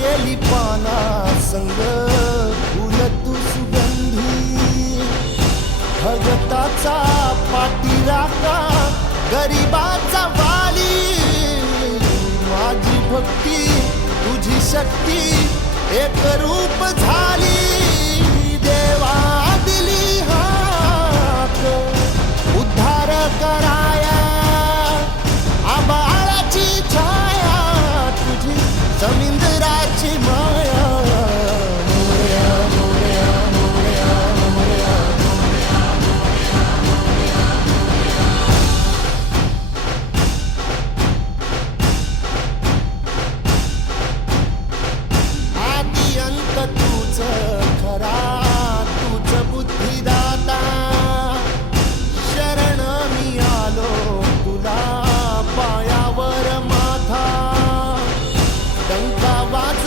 येली पाना संग फुल तू सुगंधी भगताचा पाठीराखा गरिबाचा वाली माझी भक्ती तुझी शक्ती एक रूप झाली देवा दिली हाक उद्धार कराया आबाळाची छाया तुझी समुद्राची माया मोरया मोरया मोरया मोरया आदि अंत तूच खरा तूच बुद्धिदाता शरण मी आलो तुला पायावर माझा डंका वाज